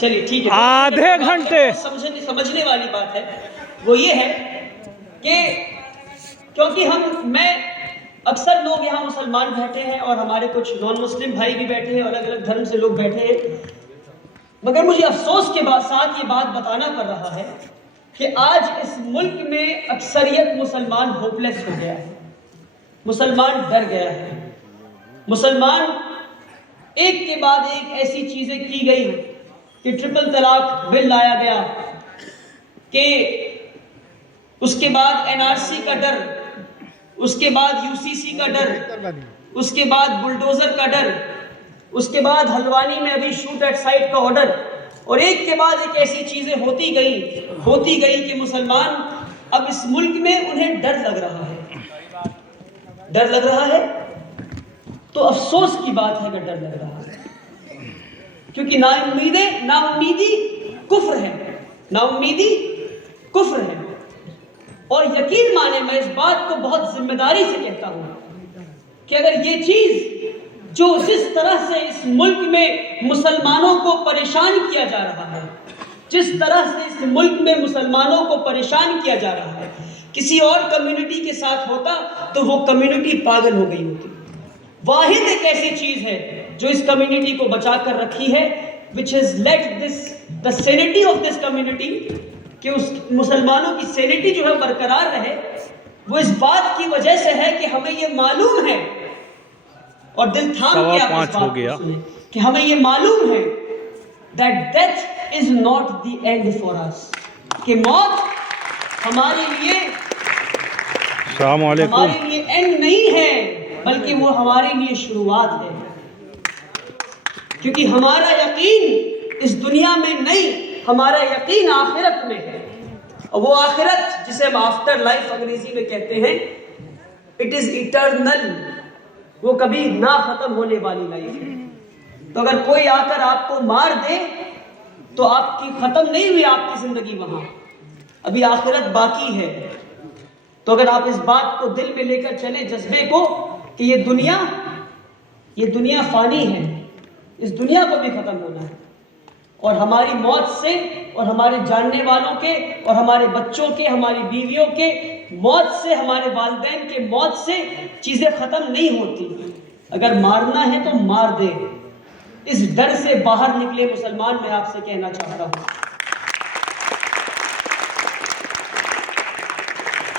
چلیے ٹھیک ہے، آدھے گھنٹے سمجھنے والی بات ہے وہ یہ ہے کہ کیونکہ میں اکثر لوگ یہاں مسلمان بیٹھے ہیں اور ہمارے کچھ نان مسلم بھائی بھی بیٹھے ہیں اور الگ الگ دھرم سے لوگ بیٹھے ہیں، مگر مجھے افسوس کے ساتھ یہ بات بتانا پڑ رہا ہے کہ آج اس ملک میں اکثریت مسلمان ہوپلیس ہو گیا ہے، مسلمان ڈر گیا ہے، مسلمان ایک کے بعد ایک ایسی چیزیں کی گئی کہ ٹرپل طلاق بل لایا گیا، کہ اس کے بعد این آر سی کا ڈر، اس کے بعد یو سی سی کا ڈر، اس کے بعد بلڈوزر کا ڈر، اس کے بعد ہلوانی میں ابھی شوٹ ایٹ سائٹ کا آرڈر، اور ایک کے بعد ایک ایسی چیزیں ہوتی گئی کہ مسلمان اب اس ملک میں انہیں ڈر لگ رہا ہے، تو افسوس کی بات ہے کہ ڈر لگ رہا ہے، کیونکہ نا امیدی کفر ہے، اور یقین مانے میں اس بات کو بہت ذمہ داری سے کہتا ہوں کہ اگر یہ چیز جو جس طرح سے اس ملک میں مسلمانوں کو پریشان کیا جا رہا ہے، جس طرح سے اس ملک میں مسلمانوں کو پریشان کیا جا رہا ہے، کسی اور کمیونٹی کے ساتھ ہوتا تو وہ کمیونٹی پاگل ہو گئی ہوتی۔ واحد ایک ایسی چیز ہے جو اس کمیونٹی کو بچا کر رکھی ہے، which has led the sanity of this community، کہ اس مسلمانوں کی سینٹی جو ہے برقرار رہے، وہ اس بات کی وجہ سے ہے کہ ہمیں یہ معلوم ہے، اور دل تھام کے آپ اس بات کو سنیں کہ ہمیں یہ معلوم ہے that death is not the end for us، کہ موت ہمارے لیے اینڈ نہیں ہے، بلکہ وہ ہمارے لیے شروعات ہے، کیونکہ ہمارا یقین اس دنیا میں نہیں، ہمارا یقین آخرت میں ہے، اور وہ آخرت جسے ہم آفٹر لائف انگریزی میں کہتے ہیں، اٹ از ایٹرنل، وہ کبھی نہ ختم ہونے والی لائف ہے۔ تو اگر کوئی آ کر آپ کو مار دے تو آپ کی ختم نہیں ہوئی آپ کی زندگی، وہاں ابھی آخرت باقی ہے۔ تو اگر آپ اس بات کو دل میں لے کر چلیں، جذبے کو، کہ یہ دنیا فانی ہے، اس دنیا کو بھی ختم ہونا ہے، اور ہماری موت سے اور ہمارے جاننے والوں کے اور ہمارے بچوں کے، ہماری بیویوں کے موت سے، ہمارے والدین کے موت سے چیزیں ختم نہیں ہوتی۔ اگر مارنا ہے تو مار دے، اس ڈر سے باہر نکلے مسلمان، میں آپ سے کہنا چاہتا ہوں۔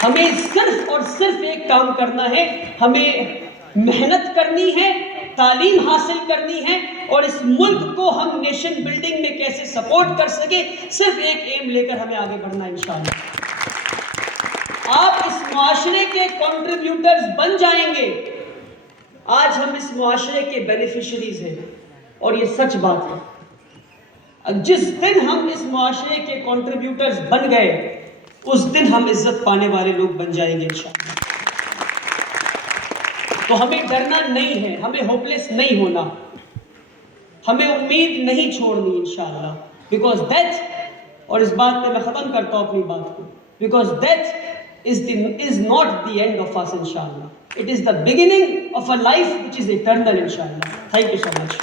ہمیں صرف اور صرف ایک کام کرنا ہے، ہمیں محنت کرنی ہے، تعلیم حاصل کرنی ہے، اور اس ملک کو ہم نیشن بلڈنگ میں کیسے سپورٹ کر سکے، صرف ایک ایم لے کر ہمیں آگے بڑھنا ہے انشاءاللہ۔ آپ اس معاشرے کے کنٹریبیوٹرز بن جائیں گے، آج ہم اس معاشرے کے بینیفیشریز ہیں، اور یہ سچ بات ہے۔ جس دن ہم اس معاشرے کے کنٹریبیوٹرز بن گئے، اس دن ہم عزت پانے والے لوگ بن جائیں گے انشاءاللہ۔ تو ہمیں ڈرنا نہیں ہے، ہمیں ہوپلیس نہیں ہونا، ہمیں امید نہیں چھوڑنی انشاءاللہ، بیکاز ڈیتھ، اور اس بات پہ میں ختم کرتا ہوں اپنی بات کو، because death is not the end of us inshallah, it is the beginning of a life which is eternal inshallah. Thank you so much.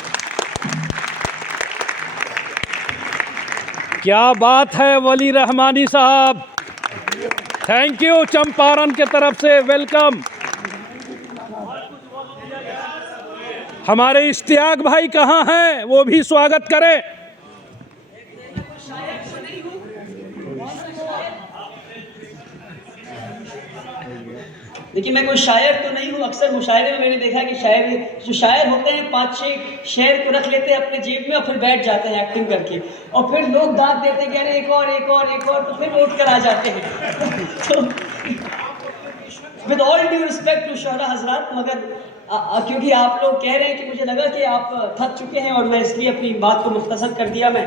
کیا بات ہے ولی رحمانی صاحب، تھینک یو چمپارن کے طرف سے، ویلکم۔ ہمارے اشتیاق بھائی کہاں ہیں، وہ بھی سواگت کریں۔ لیکن میں کوئی شاعر تو نہیں ہوں، اکثر مشاعرے میں نے دیکھا کہ جو شاعر ہوتے ہیں 5-6 شعر کو رکھ لیتے ہیں اپنے جیب میں اور پھر بیٹھ جاتے ہیں ایکٹنگ کر کے، اور پھر لوگ داد دیتے ہیں کہ ایک اور تو پھر اٹھ کر آ جاتے ہیں۔ With all due respect to شعراء حضرات، مگر کیونکہ آپ لوگ کہہ رہے ہیں کہ مجھے لگا کہ آپ تھک چکے ہیں اور میں اس لیے اپنی بات کو مختصر کر دیا میں،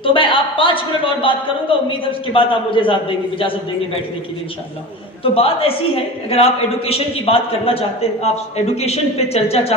تو میں آپ 5 منٹ اور بات کروں گا، امید ہے اس کے بعد آپ مجھے اجازت دیں گے بیٹھنے کے لیے انشاءاللہ۔ تو بات ایسی ہے، اگر آپ ایڈوکیشن کی بات کرنا چاہتے ہیں، آپ ایڈوکیشن پہ چرچا چاہتے ہیں،